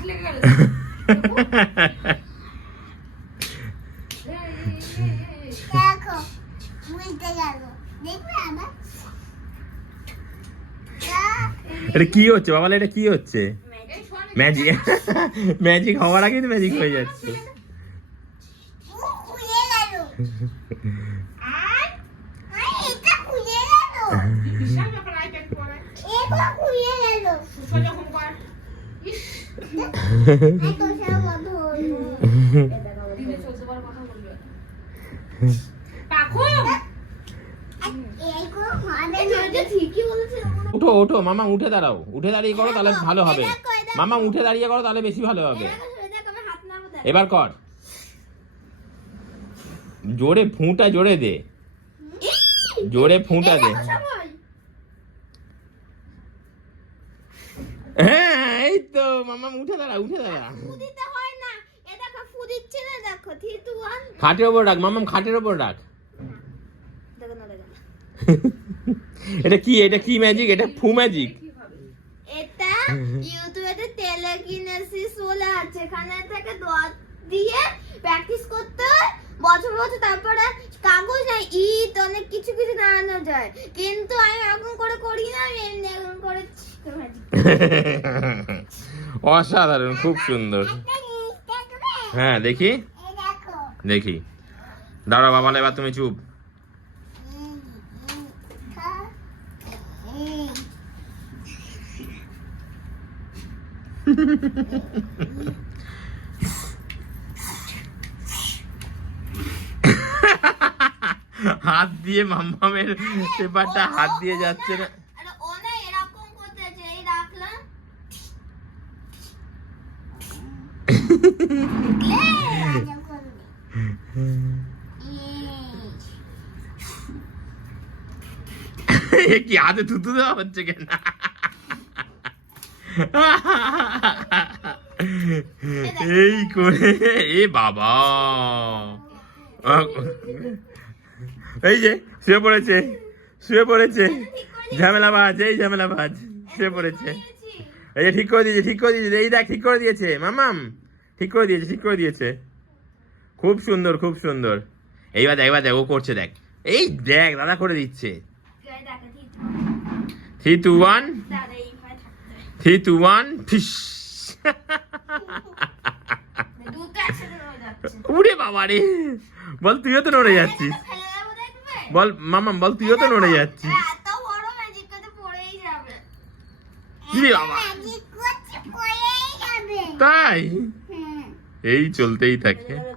লেগে গেল। দেখো বুঝতে গেল। দেখবে আবার? এটা কি হচ্ছে বাবা? এটা কি হচ্ছে? ম্যাজিক ম্যাজিক হওয়ার আগেই ম্যাজিক হয়ে যাচ্ছে। উঠো উঠো, মামা, উঠে দাঁড়াও। উঠে দাঁড়িয়ে করো, তাহলে ভালো হবে। মামা, উঠে দাঁড়িয়ে করো, তাহলে বেশি ভালো হবে। এবার কর। জোরে ফুঁটা, জোরে দে। জোরে ফুঁটা দে। হ্যাঁ? মামা উঠে দাঁড়া উঠে দাঁড়া। ফু হয় না। এ দেখো ফু না দেখো থ্রি টু খাটের ওপর রাখ মামাম খাটের ওপর রাখ। দেখো না দেখো না। এটা কি এটা কি ম্যাজিক এটা ফু ম্যাজিক এটা ইউটিউবে টেলেকিনেসিস বলে আছে। এখানে থেকে দোয়াত দিয়ে প্র্যাকটিস করতে হয়। বছর বছর তারপরে কাগজ না ইট অনেক কিছু কিছু নাড়ানো যায়। কিন্তু আমি এরকম করে করি না আমি এমনি এরকম করে। অসাধারণ, খুব সুন্দর। হ্যাঁ দেখি। দেখি। দাঁড়া বাবা, এবার তুমি চুপ। হাত দিয়ে মাম্মামের পেপারটা হাত দিয়ে যাচ্ছে না এরকম করতেছে এই রাখলাম এ কি হাতে থুতু দেওয়া হচ্ছে কেন এই করে এ বাবা এই যে শুয়ে পড়েছে শুয়ে পড়েছে ঝামেলা বাজ এই ঝামেলা বাজ শুয়ে পড়েছে এই যে ঠিক করে দিয়েছে ঠিক করে দিয়েছে এই দেখ ঠিক করে দিয়েছে মামাম ঠিক করে দিয়েছে ঠিক করে দিয়েছে। খুব সুন্দর খুব সুন্দর। এইবার দেখ এবার দেখ ও করছে দেখ। এই দেখ দাদা করে দিচ্ছে। Three two one three two one fees. যাচ্ছে। উড়ে বাবা রে। বল তুইও তো নড়ে যাচ্ছিস। বল মামাম বল তুইও তো নড়ে যাচ্ছিস। বাবা? তাই? এই চলতেই থাকে।